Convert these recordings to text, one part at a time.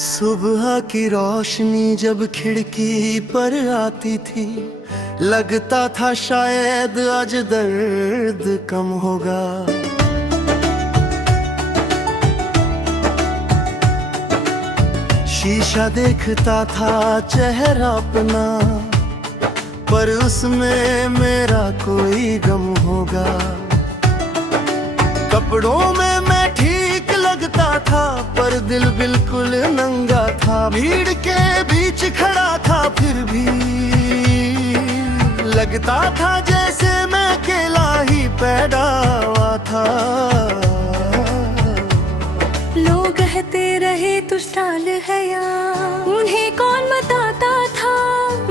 सुबह की रोशनी जब खिड़की पर आती थी, लगता था शायद आज दर्द कम होगा। शीशा देखता था चेहरा अपना, पर उसमें मेरा कोई गम होगा। कपड़ों में मैं ठीक लगता था, पर दिल बिल्कुल नंगा था। भीड़ के बीच खड़ा था, फिर भी लगता था जैसे मैं अकेला ही पैदा हुआ था। लोग कहते रहे तू स्टाइल है यार, उन्हें कौन बताता था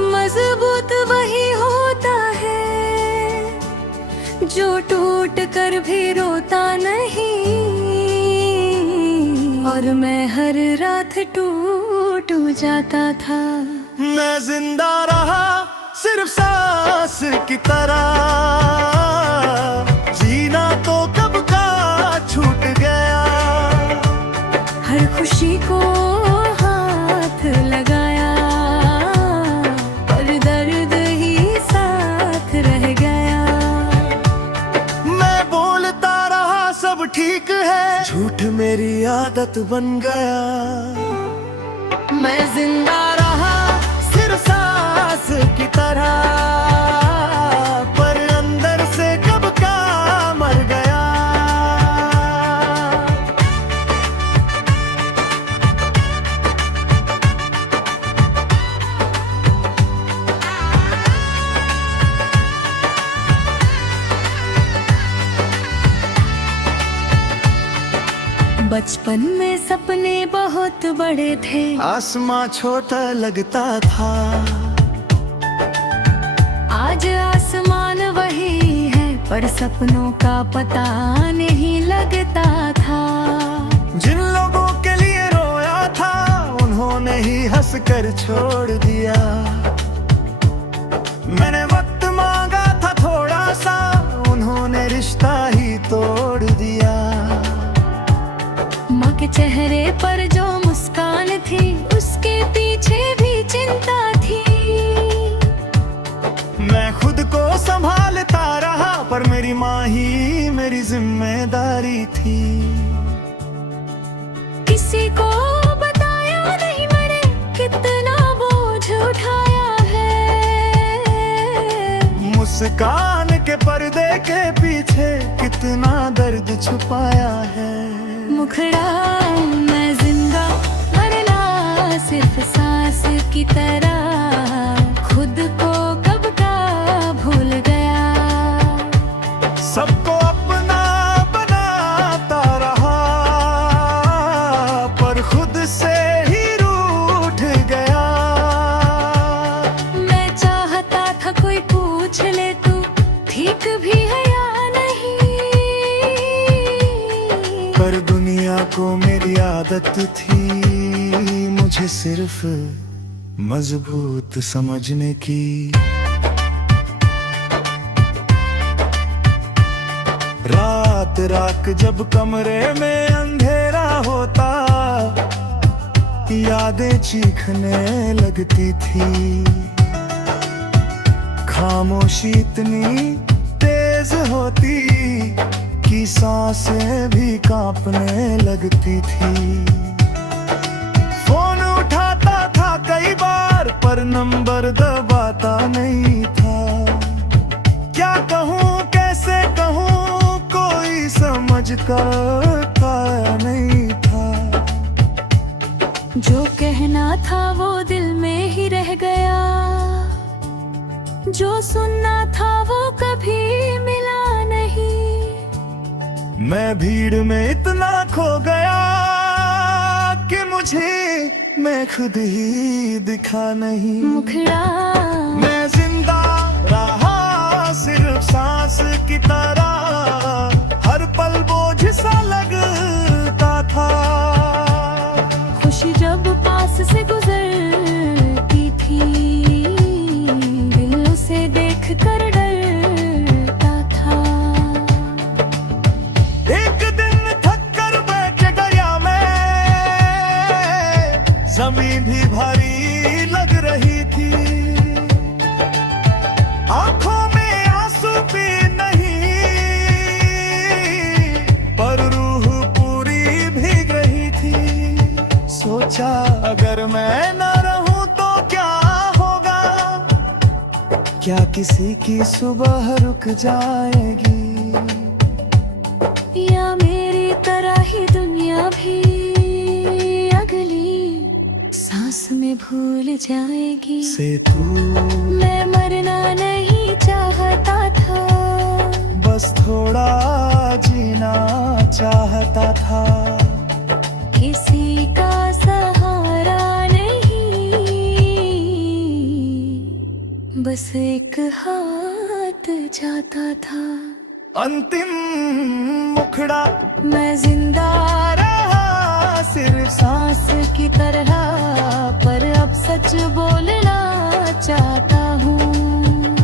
मजबूत वही होता है जो टूट कर भी रोता नहीं। और मैं हर रात टूट जाता था। मैं जिंदा रहा सिर्फ सांस की तरह, जीना तो कब का छूट गया। हर खुशी को हाथ लगाया, पर दर्द ही साथ रह गया। मैं बोलता रहा सब ठीक है, झूठ मेरी आदत बन गया। मैं जिंदा रहा सिर्फ सांस की तरह, पर अंदर से कब का मर गया। बचपन में सपने बहुत बड़े थे, आसमां छोटा लगता था। आज आसमान वही है, पर सपनों का पता नहीं लगता था। जिन लोगों के लिए रोया था, उन्होंने ही हंसकर छोड़ दिया। मैंने वक्त मांगा था थोड़ा सा, उन्होंने रिश्ता ही तोड़ दिया। माँ के चेहरे पर जो मुस्कान थी, उसके पीछे भी चिंता थी। मैं खुद को संभालता रहा, पर मेरी माँ ही मेरी जिम्मेदारी थी। किसी को बताया नहीं मैंने कितना बोझ उठाया है। मुस्कान के पर्दे के पीछे कितना दर्द छुपाया है। मुखड़ा मैं जिंदा, मरना सिर्फ सांस की तरह। खुद को कब का भूल गया। सबको अपना बनाता रहा, पर खुद से ही रूठ गया। मैं चाहता था कोई पूछ ले तू ठीक भी है या नहीं, पर दुनिया को मेरी आदत थी मुझे सिर्फ मजबूत समझने की। रात रात जब कमरे में अंधेरा होता, यादें चीखने लगती थी। खामोशी इतनी तेज होती कि सांसें भी कांपने लगती थी। फोन उठाता था कई बार, पर नंबर दबाता नहीं था। क्या कहूँ कैसे कहूँ, कोई समझ कर पाया नहीं था। जो कहना था वो दिल में ही रह गया, जो सुनना था वो कभी मिला नहीं। मैं भीड़ में इतना खो गया कि मुझे मैं खुद ही दिखा नहीं। मुखड़ा मैं जिंदा रहा सिर्फ सांस की तरह, हर पल बोझ सा लगता था। खुशी जब पास से गुजरती थी, दिल से देख कर डरता था। एक दिन थक कर बैठ गया मैं, भारी लग रही थी। आंखों में आंसू भी नहीं, पर रूह पूरी भीग रही थी। सोचा अगर मैं न रहूं तो क्या होगा, क्या किसी की सुबह रुक जाएगी, या मेरी तरह ही दुनिया भी अगली सांस में भूल जाएगी। से तू मैं मरना नहीं चाहता था, बस थोड़ा जीना चाहता था। किसी का सहारा नहीं, बस एक हाथ जाता था। अंतिम मुखड़ा मैं जिंदा रहा सिर्फ सांस की तरह, पर अब सच बोलना चाहता हूँ।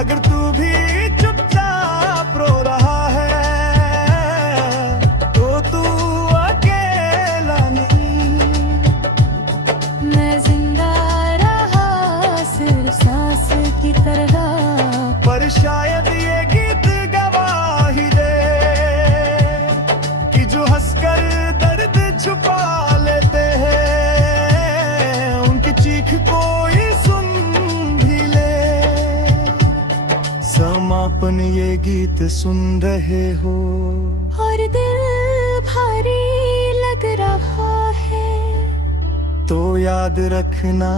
अगर तू भी चुपचाप रो रहा है तो तू अकेला नहीं। मैं जिंदा रहा सिर्फ सांस की तरह, पर शायद ये गीत गवाही दे कि जो हंसकर दर्द छुपा लेते हैं, उनकी चीख कोई सुन भी ले। समापन ये गीत सुन रहे हो और दिल भारी लग रहा है, तो याद रखना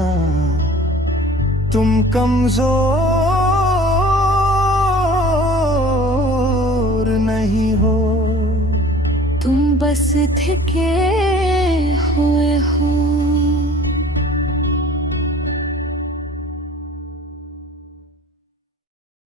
तुम कमजोर नहीं हो। तुम बस थके हुए हो।